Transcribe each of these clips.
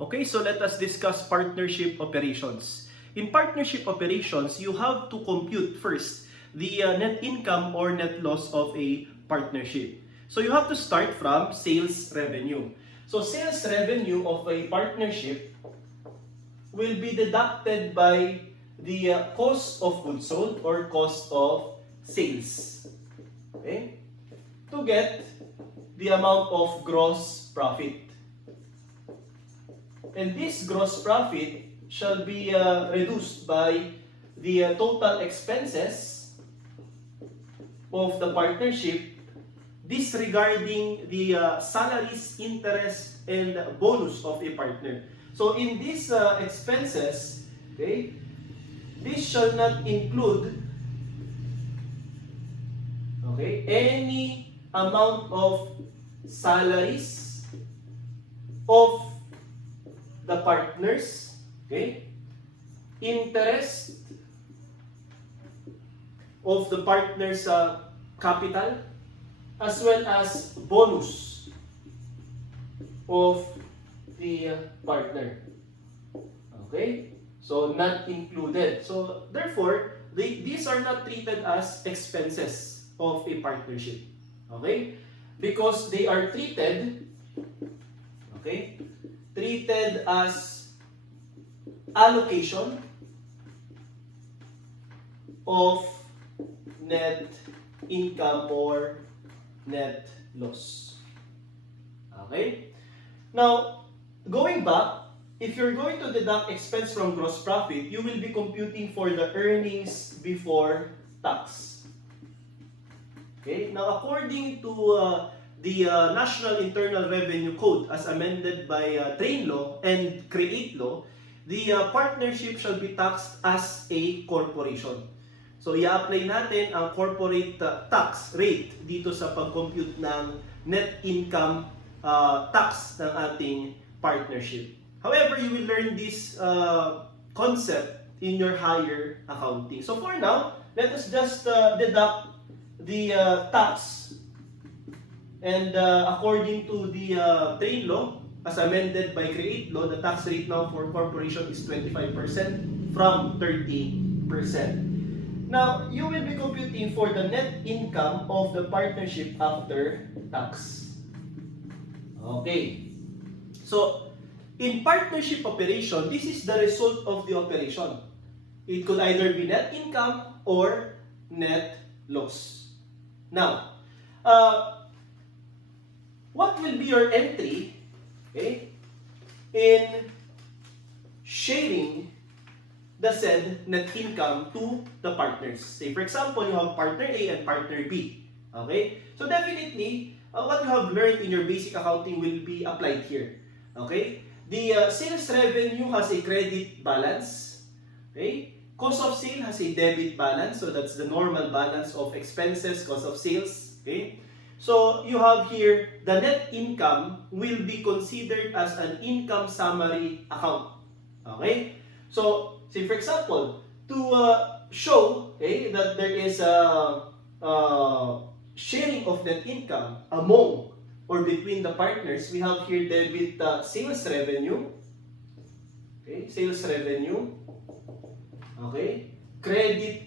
Okay, so let us discuss partnership operations. In partnership operations, you have to compute first the net income or net loss of a partnership. So you have to start from sales revenue. So sales revenue of a partnership will be deducted by the cost of goods sold or cost of sales. Okay? To get the amount of gross profit. And this gross profit shall be reduced by the total expenses of the partnership, disregarding the salaries, interest, and bonus of a partner. So in these expenses, okay, this shall not include, okay, any amount of salaries of the partners, okay, interest of the partner's capital, as well as bonus of the partner. Okay? So, not included. So, therefore, these are not treated as expenses of a partnership. Okay? Because they are treated, okay, treated as allocation of net income or net loss. Okay? Now, going back, if you're going to deduct expense from gross profit, you will be computing for the earnings before tax. Okay? Now, according to the National Internal Revenue Code as amended by Drain Law and Create Law, the partnership shall be taxed as a corporation. So, i-apply natin ang corporate tax rate dito sa pag-compute ng net income tax ng ating partnership. However, you will learn this concept in your higher accounting. So, for now, let us just deduct the tax. And according to the Drain Law, as amended by Create Law, the tax rate now for corporation is 25% from 30%. Now, you will be computing for the net income of the partnership after tax. Okay. So, in partnership operation, this is the result of the operation. It could either be net income or net loss. Now, what will be your entry, okay, in sharing the said net income to the partners? Say, for example, you have partner A and partner B. Okay? So, definitely, what you have learned in your basic accounting will be applied here. Okay? The sales revenue has a credit balance. Okay? Cost of sale has a debit balance. So, that's the normal balance of expenses, cost of sales. Okay? So, you have here, the net income will be considered as an income summary account. Okay? So, say for example, to show, okay, that there is a sharing of net income among or between the partners, we have here debit sales revenue. Okay, sales revenue. Okay, credit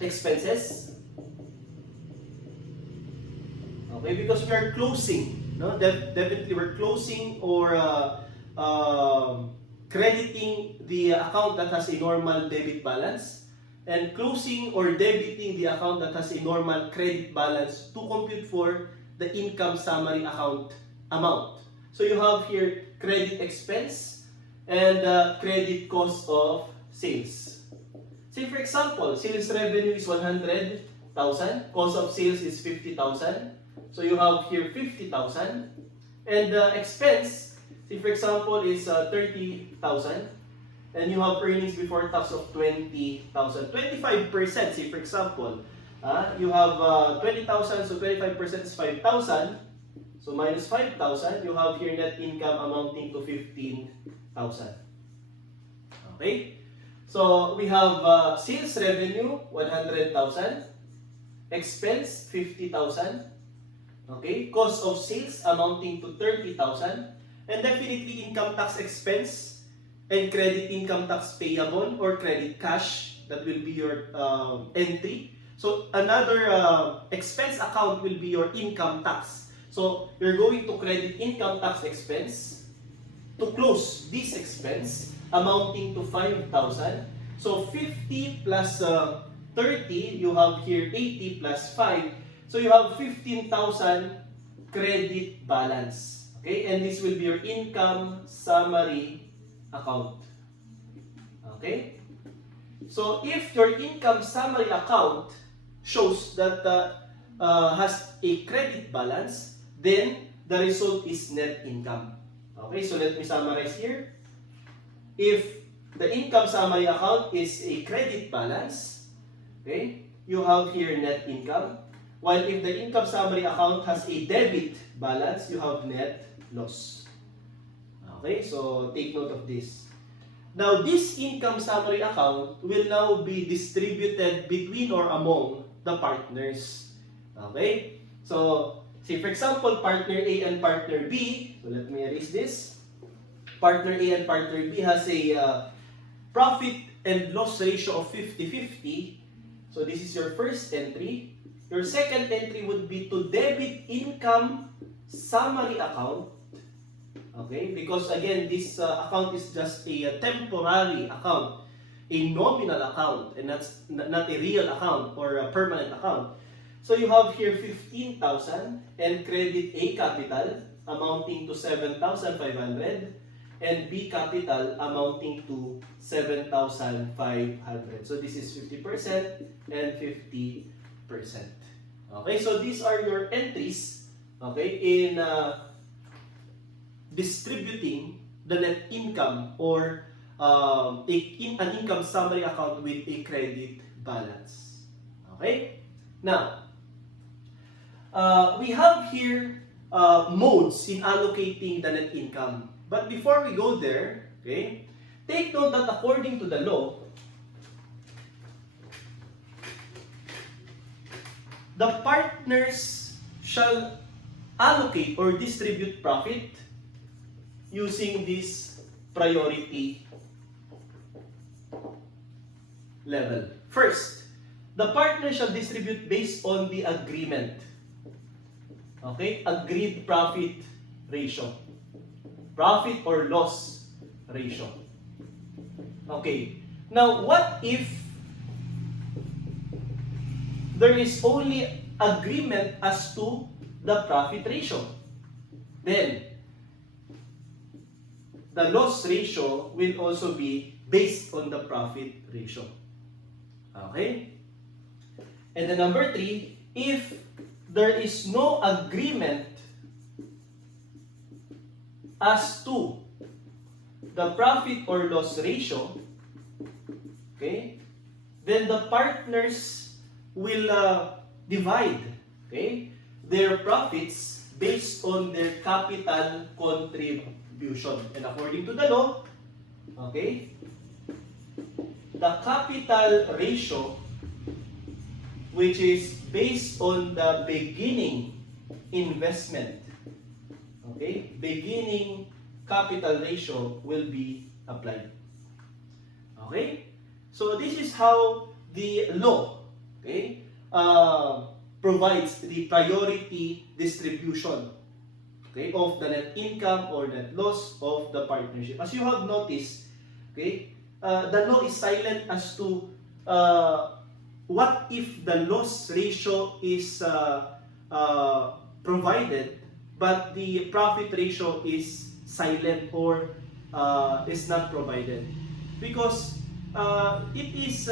expenses. Okay, because we are closing, no? Definitely we're closing or crediting the account that has a normal debit balance and closing or debiting the account that has a normal credit balance to compute for the income summary account amount. So you have here credit expense and credit cost of sales. Say for example, sales revenue is 100,000, cost of sales is 50,000. So you have here 50,000, and expense, say for example, is 30,000, and you have earnings before tax of 20,000. 25%, say for example, you have 20,000, so 25% is 5,000. So minus 5,000, you have here net income amounting to 15,000. Okay? So we have sales revenue 100,000, expense 50,000. Okay? Cost of sales amounting to 30,000, And definitely income tax expense and credit income tax payable or credit cash, that will be your entry. So another expense account will be your income tax. So you're going to credit income tax expense to close this expense amounting to 5,000. So 50 plus 30, you have here 80 plus 5. So you have 15,000 credit balance. Okay, and this will be your income summary account. Okay? So if your income summary account shows that has a credit balance, then the result is net income. Okay, so let me summarize here. If the income summary account is a credit balance, okay, you have here net income. While if the income summary account has a debit balance, you have net loss. Okay, so take note of this. Now, this income summary account will now be distributed between or among the partners. Okay? So, say for example, partner A and partner B. So, let me erase this. Partner A and partner B has a profit and loss ratio of 50-50. So, this is your first entry. Your second entry would be to debit income summary account. Okay, because again, this account is just a temporary account, a nominal account, and that's not a real account or a permanent account. So you have here 15,000 and credit A capital amounting to 7,500 and B capital amounting to 7,500. So this is 50% and 50%. Okay, so these are your entries, okay, in distributing the net income or an income summary account with a credit balance. Okay? Now, we have here modes in allocating the net income. But before we go there, okay, take note that according to the law, the partners shall allocate or distribute profit using this priority level. First, the partner shall distribute based on the agreement. Okay? Agreed profit ratio. Profit or loss ratio. Okay. Now, what if there is only agreement as to the profit ratio? Then, the loss ratio will also be based on the profit ratio. Okay? And then number 3, if there is no agreement as to the profit or loss ratio, okay, then the partners will divide, okay, their profits based on their capital contribution. And according to the law, okay, the capital ratio, which is based on the beginning investment, okay, beginning capital ratio will be applied. Okay, so this is how the law, okay, provides the priority distribution, okay, of the net income or net loss of the partnership. As you have noticed, okay, the law is silent as to what if the loss ratio is provided, but the profit ratio is silent or is not provided. Because it is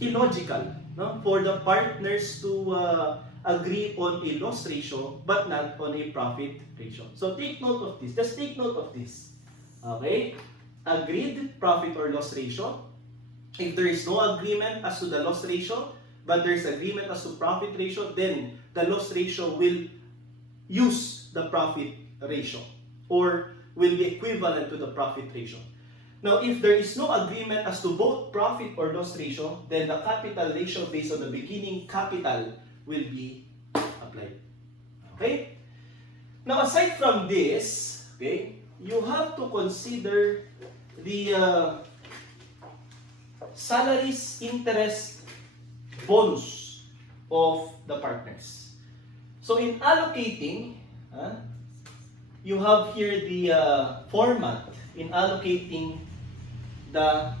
illogical, no, for the partners to agree on a loss ratio but not on a profit ratio. So take note of this. Just take note of this. Okay? Agreed profit or loss ratio. If there is no agreement as to the loss ratio, but there is agreement as to profit ratio, then the loss ratio will use the profit ratio or will be equivalent to the profit ratio. Now, if there is no agreement as to both profit or loss ratio, then the capital ratio based on the beginning capital will be applied. Okay? Now, aside from this, okay, you have to consider the salaries, interest, bonus of the partners. So in allocating, you have here the format in allocating the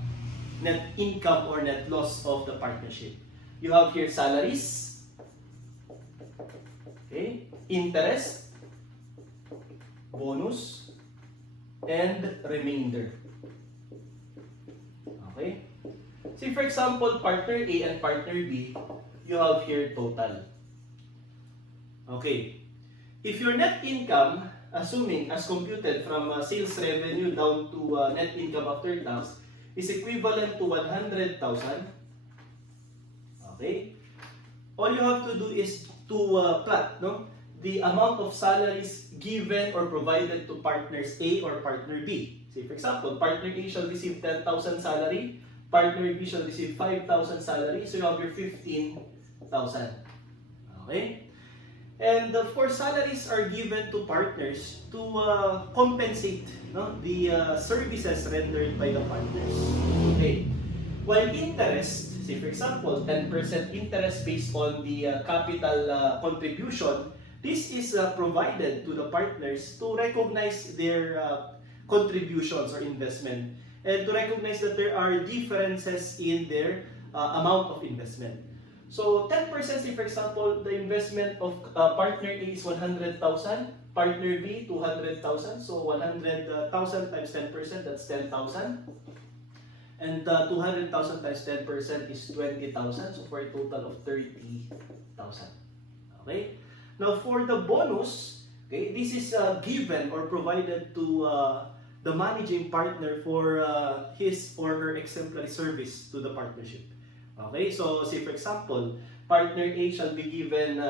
net income or net loss of the partnership. You have here salaries, okay, interest, bonus, and remainder. Okay? See, for example, partner A and partner B, you have here total. Okay. If your net income, assuming as computed from sales revenue down to net income after tax, is equivalent to 100,000, okay? All you have to do is to plot, no, the amount of salaries given or provided to partners A or partner B. Say, for example, partner A shall receive 10,000 salary, partner B shall receive 5,000 salary, so you have your 15,000. Okay? And of course, salaries are given to partners to compensate, no, the services rendered by the partners. Okay. While interest, say for example, 10% interest based on the capital contribution, this is provided to the partners to recognize their contributions or investment and to recognize that there are differences in their amount of investment. So 10%, say for example, the investment of partner A is 100,000, partner B 200,000. So 100,000 times 10%, that's 10,000. And 200,000 times 10% is 20,000. So for a total of 30,000. Okay? Now for the bonus, okay, this is given or provided to the managing partner for his or her exemplary service to the partnership. Okay, so say for example, partner A shall be given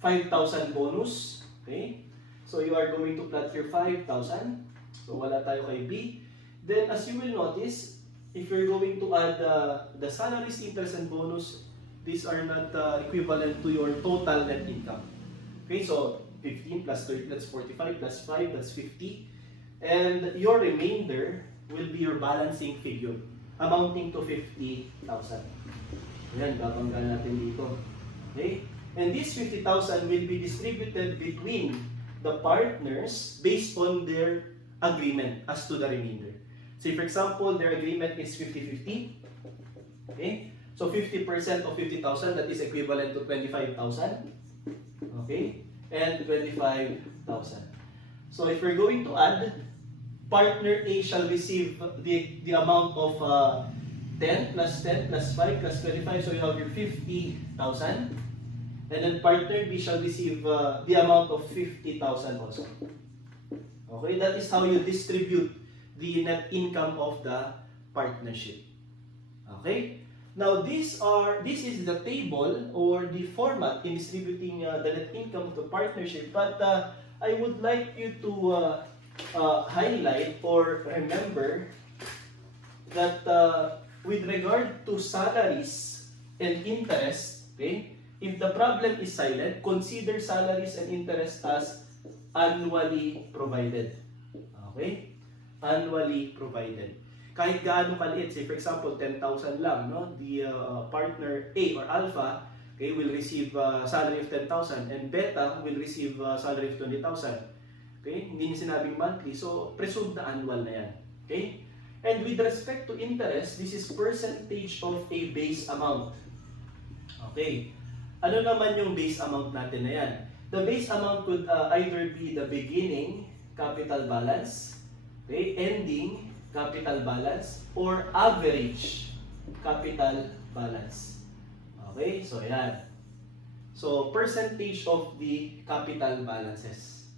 5,000 bonus. Okay, so you are going to plot your 5,000. So wala tayo kay B. Then as you will notice, if you're going to add the salaries, interest, and bonus, these are not equivalent to your total net income. Okay, so 15 plus 30, that's 45, plus 5, that's 50. And your remainder will be your balancing figure, amounting to 50,000. Ayan, babanggan natin dito. Okay? And this 50,000 will be distributed between the partners based on their agreement as to the remainder. Say for example, their agreement is 50-50. Okay? So 50% of 50,000, that is equivalent to 25,000. Okay? And 25,000. So if we're going to add, partner A shall receive the amount of 10 plus 10 plus 5 plus 25, so you have your 50,000. And then partner B shall receive the amount of 50,000 also. Okay, that is how you distribute the net income of the partnership. Okay, now this is the table or the format in distributing the net income of the partnership, but I would like you to highlight or remember that with regard to salaries and interest, okay, if the problem is silent, consider salaries and interest as annually provided. Okay? Annually provided. Kahit gaano kaliit, say for example, 10,000 lang, no? The partner A or alpha, okay, will receive salary of 10,000 and beta will receive salary of 20,000. Okay? Hindi niya sinabing monthly, so presumed na annual na yan. Okay? And with respect to interest, this is percentage of a base amount. Okay. Ano naman yung base amount natin na yan? The base amount could either be the beginning capital balance, okay, ending capital balance, or average capital balance. Okay, so yan. So percentage of the capital balances.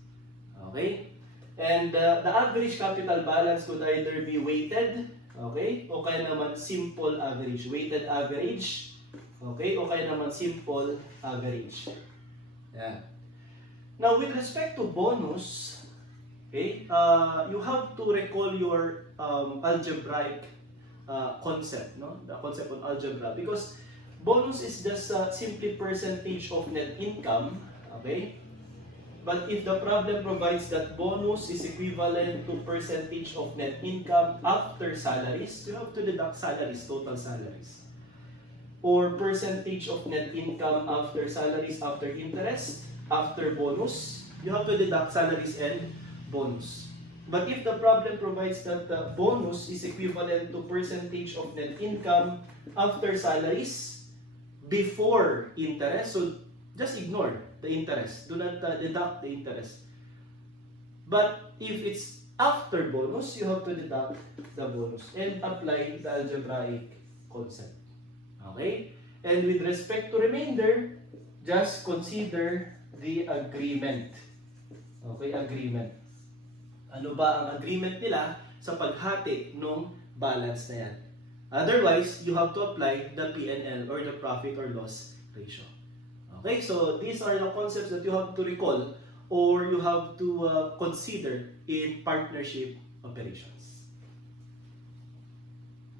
Okay? And the average capital balance could either be weighted, okay, o kaya naman simple average, weighted average, okay, o kaya naman simple average. Yeah. Now with respect to bonus, okay, you have to recall your algebraic concept, no? The concept of algebra, because bonus is just simply percentage of net income, okay, But if the problem provides that bonus is equivalent to percentage of net income after salaries, you have to deduct salaries, total salaries. Or percentage of net income after salaries, after interest, after bonus, you have to deduct salaries and bonus. But if the problem provides that the bonus is equivalent to percentage of net income after salaries, before interest, so just ignore the interest. Do not deduct the interest. But if it's after bonus, you have to deduct the bonus and apply the algebraic concept. Okay? And with respect to remainder, just consider the agreement. Okay, agreement. Ano ba ang agreement nila sa paghati ng balance na yan? Otherwise, you have to apply the P&L or the profit or loss ratio. Okay, so these are the concepts that you have to recall or you have to consider in partnership operations.